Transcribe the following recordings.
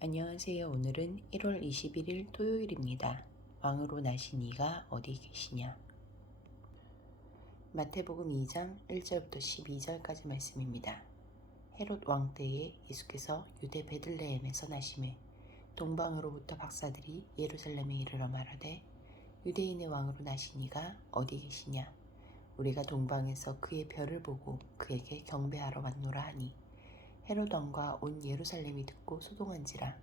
안녕하세요. 오늘은 1월 21일 토요일입니다. 왕으로 나신 이가 어디 계시냐? 마태복음 2장 1절부터 12절까지 말씀입니다. 헤롯 왕 때에 예수께서 유대 베들레헴에서 나심에 동방으로부터 박사들이 예루살렘에 이르러 말하되 유대인의 왕으로 나신 이가 어디 계시냐? 우리가 동방에서 그의 별을 보고 그에게 경배하러 왔노라 하니 헤롯 왕과 온 예루살렘이 듣고 소동한지라.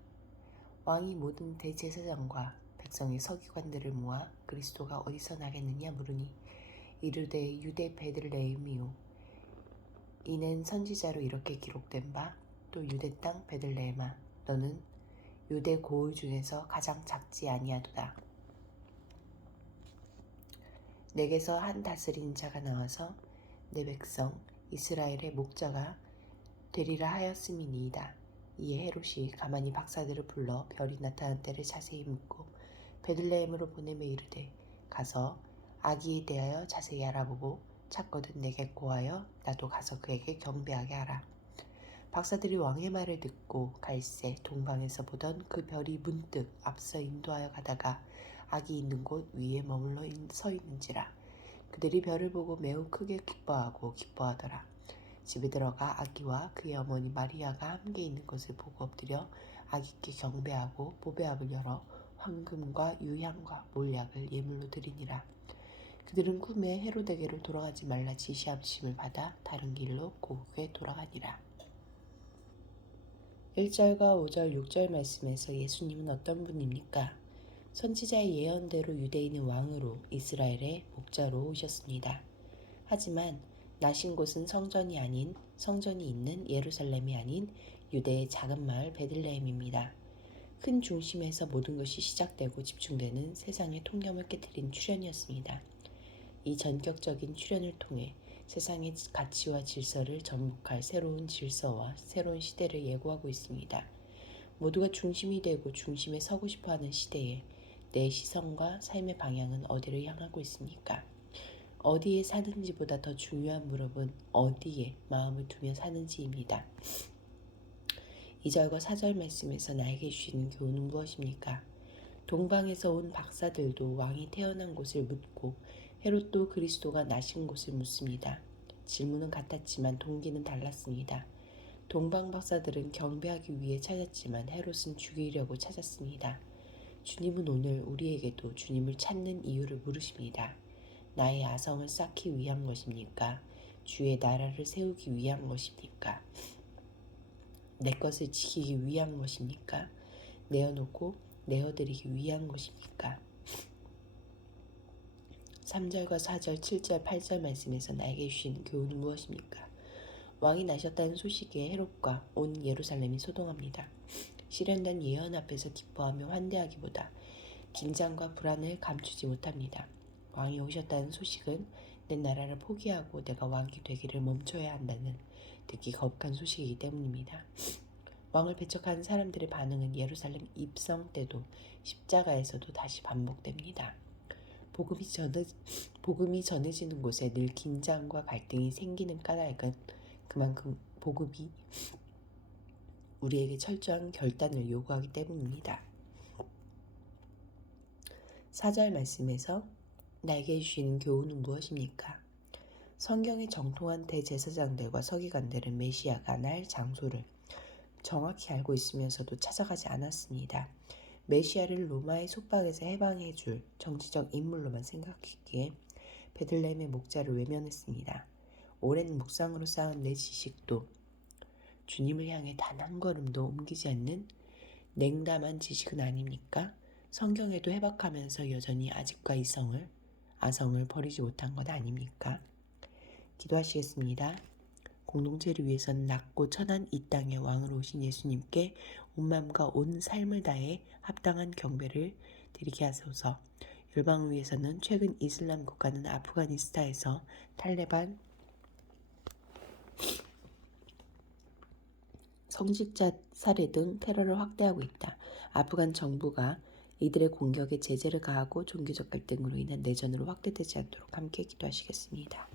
왕이 모든 대제사장과 백성의 서기관들을 모아 그리스도가 어디서 나겠느냐 물으니 이르되 유대 베들레헴이요 이는 선지자로 이렇게 기록된 바 또 유대 땅 베들레헴아 너는 유대 고을 중에서 가장 작지 아니하도다. 내게서 한 다스리는 자가 나와서 내 백성 이스라엘의 목자가 되리라 하였음이니이다. 이에 헤롯이 가만히 박사들을 불러 별이 나타난 때를 자세히 묻고 베들레헴으로 보내매 이르되 가서 아기에 대하여 자세히 알아보고 찾거든 내게 고하여 나도 가서 그에게 경배하게 하라. 박사들이 왕의 말을 듣고 갈새 동방에서 보던 그 별이 문득 앞서 인도하여 가다가 아기 있는 곳 위에 머물러 서 있는지라. 그들이 별을 보고 매우 크게 기뻐하더라. 집에 들어가 아기와 그의 어머니 마리아가 함께 있는 것을 보고 엎드려 아기께 경배하고 보배압을 열어 황금과 유향과 몰약을 예물로 드리니라. 그들은 꿈에 헤롯에게로 돌아가지 말라 지시하심을 받아 다른 길로 고국에 돌아가니라. 1절과 5절 6절 말씀에서 예수님은 어떤 분입니까? 선지자의 예언대로 유대인의 왕으로 이스라엘의 목자로 오셨습니다. 하지만 나신 곳은 성전이 있는 예루살렘이 아닌 유대의 작은 마을 베들레헴입니다. 큰 중심에서 모든 것이 시작되고 집중되는 세상의 통념을 깨뜨린 출현이었습니다. 이 전격적인 출현을 통해 세상의 가치와 질서를 전복할 새로운 질서와 새로운 시대를 예고하고 있습니다. 모두가 중심이 되고 중심에 서고 싶어하는 시대에 내 시선과 삶의 방향은 어디를 향하고 있습니까? 어디에 사는지보다 더 중요한 물음은 어디에 마음을 두며 사는지입니다. 2절과 4절 말씀에서 나에게 주시는 교훈은 무엇입니까? 동방에서 온 박사들도 왕이 태어난 곳을 묻고 헤롯도 그리스도가 나신 곳을 묻습니다. 질문은 같았지만 동기는 달랐습니다. 동방 박사들은 경배하기 위해 찾았지만 헤롯은 죽이려고 찾았습니다. 주님은 오늘 우리에게도 주님을 찾는 이유를 물으십니다. 나의 아성을 쌓기 위한 것입니까? 주의 나라를 세우기 위한 것입니까? 내 것을 지키기 위한 것입니까? 내어놓고 내어드리기 위한 것입니까? 3절과 4절, 7절, 8절 말씀에서 나에게 주신 교훈은 무엇입니까? 왕이 나셨다는 소식에 헤롯과 온 예루살렘이 소동합니다. 실현된 예언 앞에서 기뻐하며 환대하기보다 긴장과 불안을 감추지 못합니다. 왕이 오셨다는 소식은 내 나라를 포기하고 내가 왕이 되기를 멈춰야 한다는 듣기 거북한 소식이기 때문입니다. 왕을 배척한 사람들의 반응은 예루살렘 입성 때도 십자가에서도 다시 반복됩니다. 복음이 전해지는 곳에 늘 긴장과 갈등이 생기는 까닭은 그만큼 복음이 우리에게 철저한 결단을 요구하기 때문입니다. 4절 말씀에서 나에게 주시는 교훈은 무엇입니까? 성경의 정통한 대제사장들과 서기관들은 메시아가 날 장소를 정확히 알고 있으면서도 찾아가지 않았습니다. 메시아를 로마의 속박에서 해방해 줄 정치적 인물로만 생각했기에 베들레헴의 목자를 외면했습니다. 오랜 묵상으로 쌓은 내 지식도 주님을 향해 단 한 걸음도 옮기지 않는 냉담한 지식은 아닙니까? 성경에도 해박하면서 여전히 아직과 아성을 버리지 못한 것 아닙니까? 기도하시겠습니다. 공동체를 위해서는 낮고 천한 이 땅의 왕으로 오신 예수님께 온 마음과 온 삶을 다해 합당한 경배를 드리게 하소서. 열방을 위해서는 최근 이슬람 국가는 아프가니스탄에서 탈레반 성직자 살해 등 테러를 확대하고 있다. 아프간 정부가 이들의 공격에 제재를 가하고 종교적 갈등으로 인한 내전으로 확대되지 않도록 함께 기도하시겠습니다.